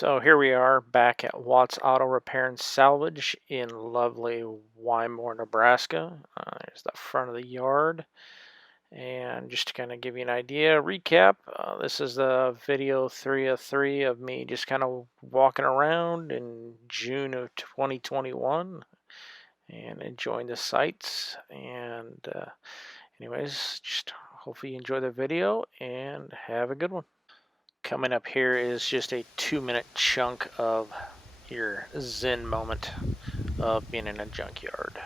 So here we are back at Watts Auto Repair and Salvage in lovely Wymore, Nebraska. There's the front of the yard. And just to kind of give you an idea, recap, this is the video 3 of 3 of me just kind of walking around in June of 2021 and enjoying the sights. And anyways, just hopefully you enjoy the video and have a good one. Coming up here is just a 2-minute chunk of your zen moment of being in a junkyard.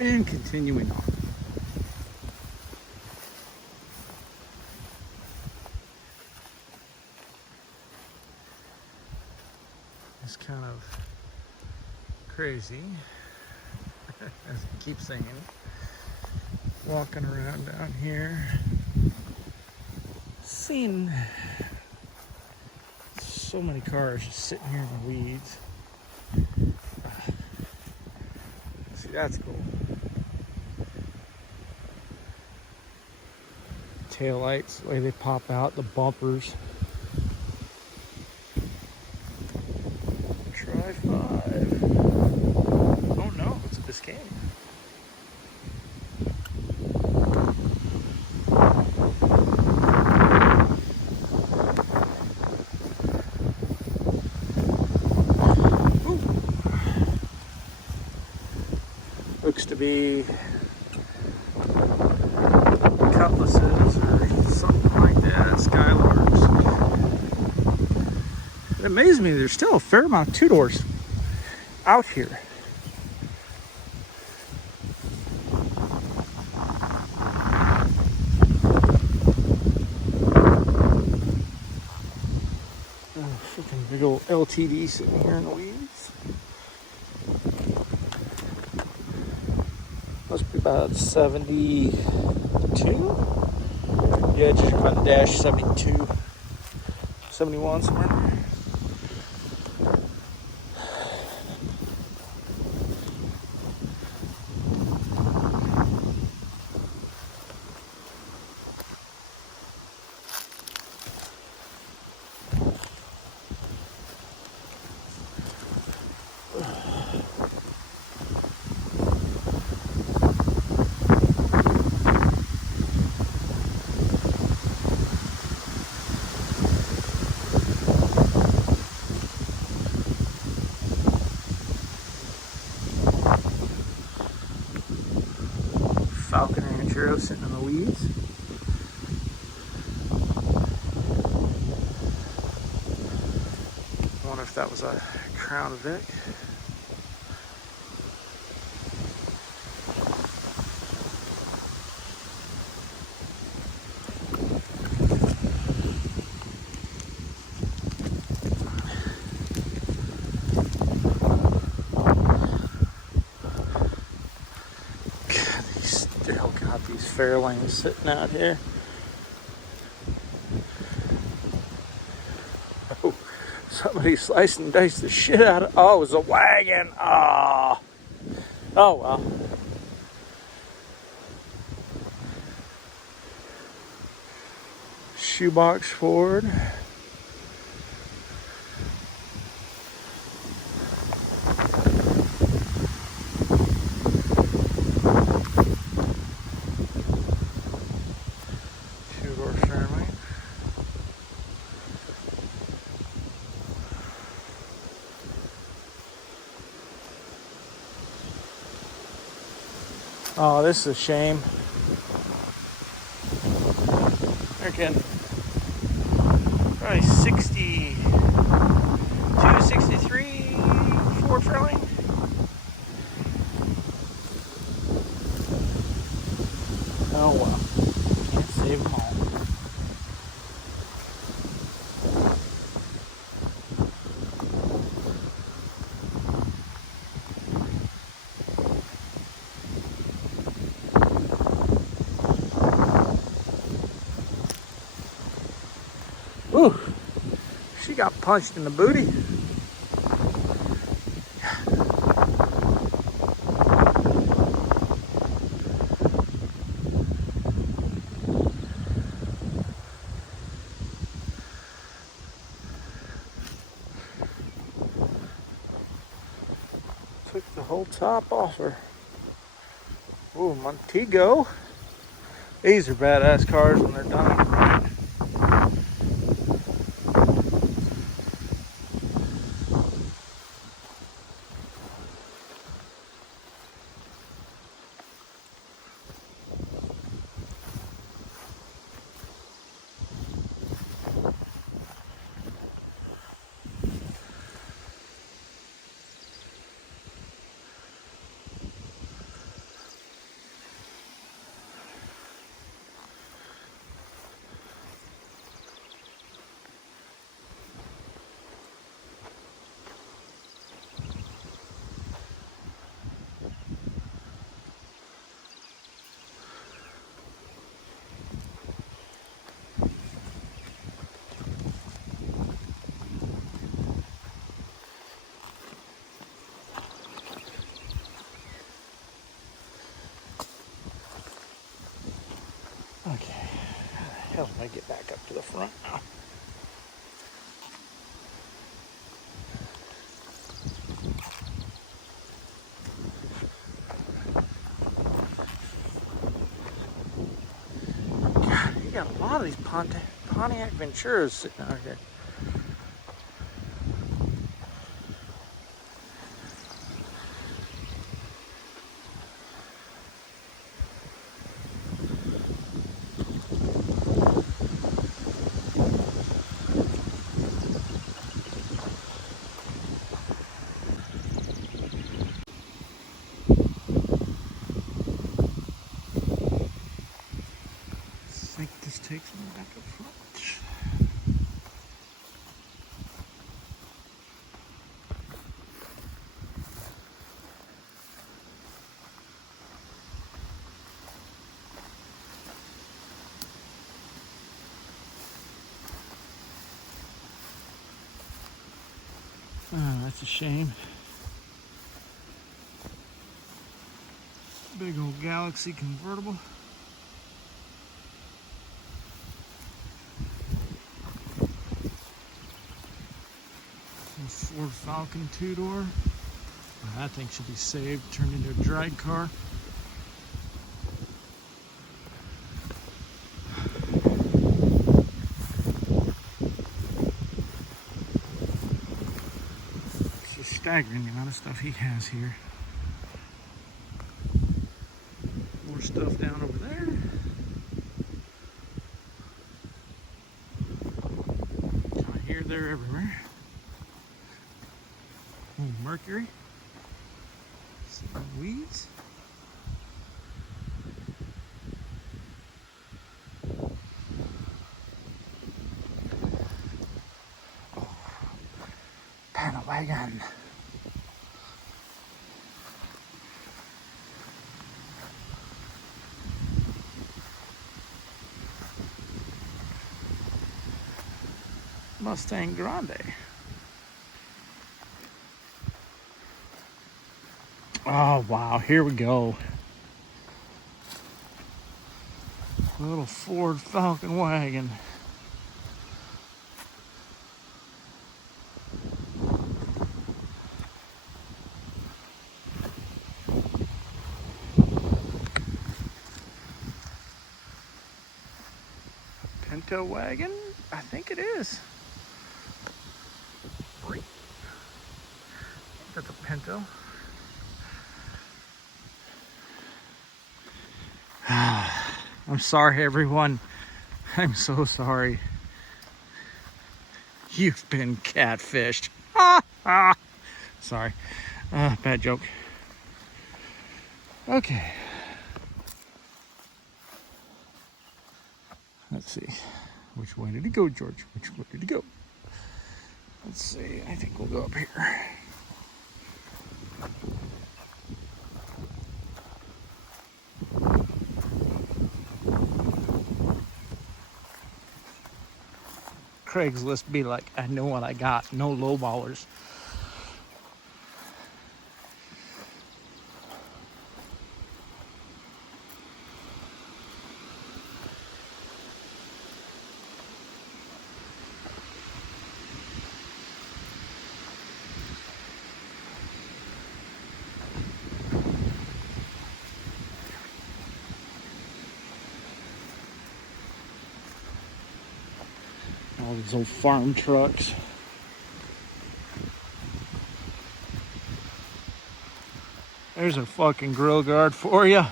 And continuing on. It's kind of crazy, as I keep saying, walking around down here, seeing so many cars just sitting here in the weeds. See, that's cool. Tail lights, the way they pop out, the bumpers. Try 5. Oh no, it's a Biscayne. Ooh. Looks to be cutlasses or something like that, skylarks. It amazes me there's still a fair amount of 2-doors out here. Oh, freaking big old LTD sitting here in the weeds. Must be about 72. Yeah, just about dash 72, 71 somewhere. Falcon Ranchero sitting in the weeds. I wonder if that was a Crown Vic. Got these fairlanes sitting out here. Oh, somebody sliced and diced the shit out of. Oh, it was a wagon. Oh, oh well. Shoebox Ford. Two-door Fairlane. Oh, this is a shame. Freaking probably 62, 63 Ford Fairlane. Oh well, can't save them all. Ooh, she got punched in the booty. Took the whole top off her. Ooh, Montego. These are badass cars when they're done right. Okay, how the hell do I get back up to the front now? God, you got a lot of these Pontiac Venturas sitting out here. I think this takes me back up front. Oh, that's a shame. Big old Galaxy convertible. Ford Falcon two-door. That thing should be saved, turned into a drag car. It's just staggering the amount of stuff he has here. More stuff down over there. Here, there, everywhere. Mercury. Some weeds. Oh, panel wagon. Mustang Grande. Oh wow, here we go. A little Ford Falcon wagon. Pinto wagon? I think it is. That's a Pinto. I'm sorry, everyone. I'm so sorry. You've been catfished. Sorry. Bad joke. Okay. Let's see. Which way did he go, George? Which way did he go? Let's see. I think we'll go up here. Craigslist be like, I know what I got. No lowballers. All these old farm trucks. There's a fucking grill guard for you.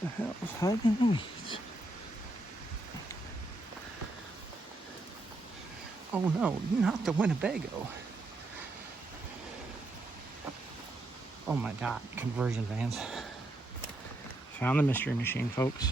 The hell is hiding the weeds? Oh no, not the Winnebago. Oh my god, conversion vans. Found the mystery machine, folks.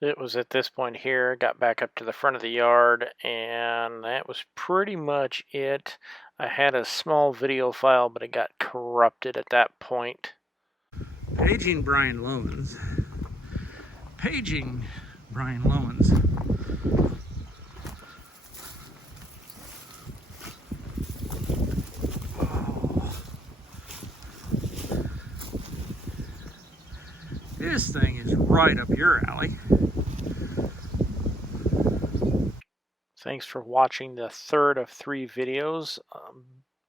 It was at this point here, got back up to the front of the yard, and that was pretty much it. I had a small video file, but it got corrupted at that point. Paging Brian Lowens. Paging Brian Lowens. This thing is right up your alley. Thanks for watching the third of 3 videos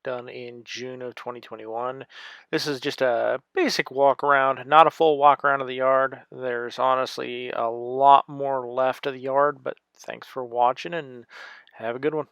done in June of 2021. This is just a basic walk around, not a full walk around of the yard. There's honestly a lot more left of the yard, but thanks for watching and have a good one.